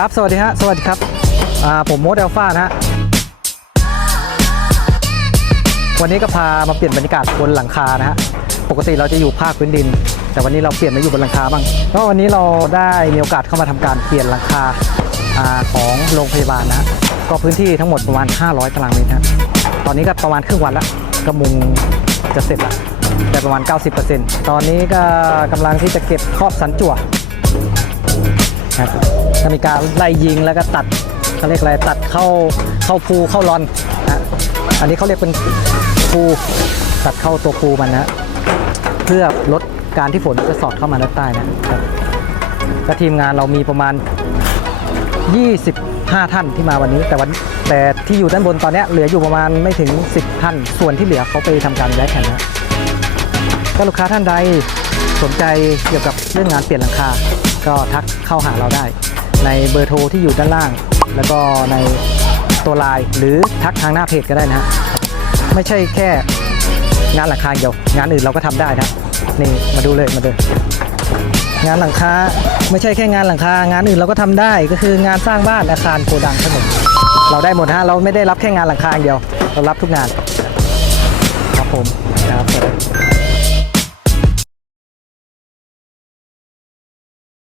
ครับ สวัสดีฮะ สวัสดีครับ อ่า ผมโมดเอลฟานะฮะ วันนี้ก็พามาเปลี่ยนบรรยากาศบนหลังคานะฮะ ปกติเราจะอยู่ภาคพื้นดิน แต่วันนี้เราเปลี่ยนมาอยู่บนหลังคาบ้างก็วันนี้เราได้มีโอกาสเข้ามาทำการเปลี่ยนหลังคาอาของโรงพยาบาลนะ ก็พื้นที่ทั้งหมดประมาณ 500 ตารางเมตรฮะตอนนี้ก็ประมาณครึ่งวันละก็มุงจะเสร็จละแต่ประมาณ 90%ตอนนี้ก็กำลังที่จะเก็บครอบสันจั่ว ครับจะมีการไล่ยิงแล้วก็ตัดเขาเรียกอะไรตัดเข้าเข้าภูเข้ารอนนะอันนี้เขาเรียกเป็นภูตัดเข้าตัวภูมันนะเพื่อลดการที่ฝนจะสอดเข้ามาด้านใต้นะครับก็ทีมงานเรามีประมาณ 25 ท่านที่มาวันนี้ แต่วันแต่ที่อยู่ด้านบนตอนเนี้ยเหลืออยู่ประมาณไม่ถึง 10 ท่าน ส่วนที่เหลือเขาไปทำการย้ายแผ่นนะก็ลูกค้าท่านใดสนใจเกี่ยวกับเรื่องงานเปลี่ยนหลังคา ก็ทักเข้าหาเราได้ ในเบอร์โทรที่อยู่ด้านล่าง แล้วก็ในตัวไลน์หรือทักทางหน้าเพจก็ได้นะฮะไม่ใช่แค่งานหลังคาเดียว งานอื่นเราก็ทำได้นะนี่มาดูเลยมาดูงานหลังคาไม่ใช่แค่งานหลังคางานอื่นเราก็ทำได้ก็คืองานสร้างบ้านอาคารโกดังทั้งหมดเราได้หมดฮะเราไม่ได้รับแค่งานหลังคาอย่างเดียว เรารับทุกงานครับผมครับ